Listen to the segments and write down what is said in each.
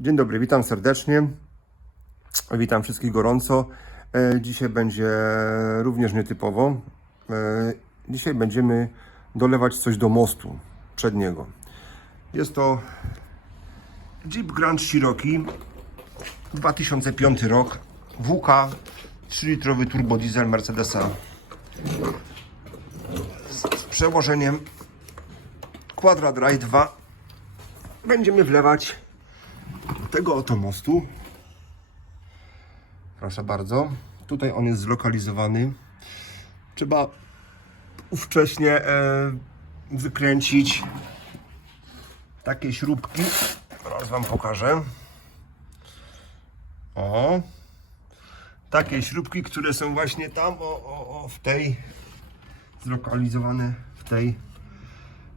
Dzień dobry, witam serdecznie. Witam wszystkich gorąco. E, Dzisiaj będzie również nietypowo. E, Dzisiaj będziemy dolewać coś do mostu przedniego. Jest to Jeep Grand Cherokee 2005 rok WK 3-litrowy turbodiesel Mercedesa z, przełożeniem Quadra Drive 2 będziemy wlewać tego oto mostu. Proszę bardzo. Tutaj on jest zlokalizowany. Trzeba ówcześnie e, wykręcić takie śrubki. Teraz Wam pokażę. O. Takie śrubki, które są właśnie tam, o, o, o w tej, zlokalizowane w tej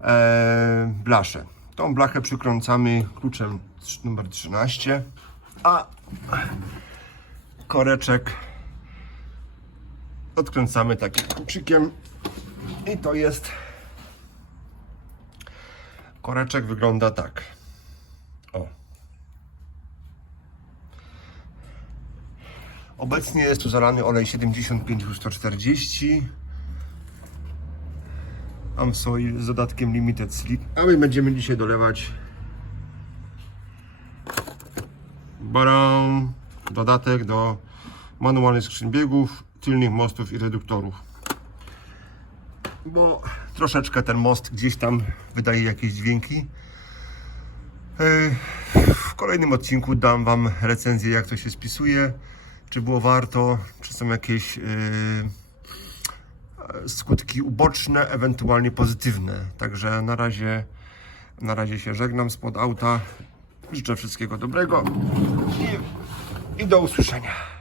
e, blasze. Tą blachę przykręcamy kluczem numer 13, a koreczek odkręcamy takim kluczykiem i to jest koreczek wygląda tak. O. Obecnie jest tu zalany olej 75 140 Amsoil z dodatkiem Limited Slip. A my będziemy dzisiaj dolewać baram dodatek do manualnych skrzyń biegów, tylnych mostów i reduktorów. Bo troszeczkę ten most gdzieś tam wydaje jakieś dźwięki. W kolejnym odcinku dam Wam recenzję, jak to się spisuje, czy było warto, czy są jakieś yy, skutki uboczne, ewentualnie pozytywne. Także na razie, na razie się żegnam spod auta. Życzę wszystkiego dobrego i, i do usłyszenia.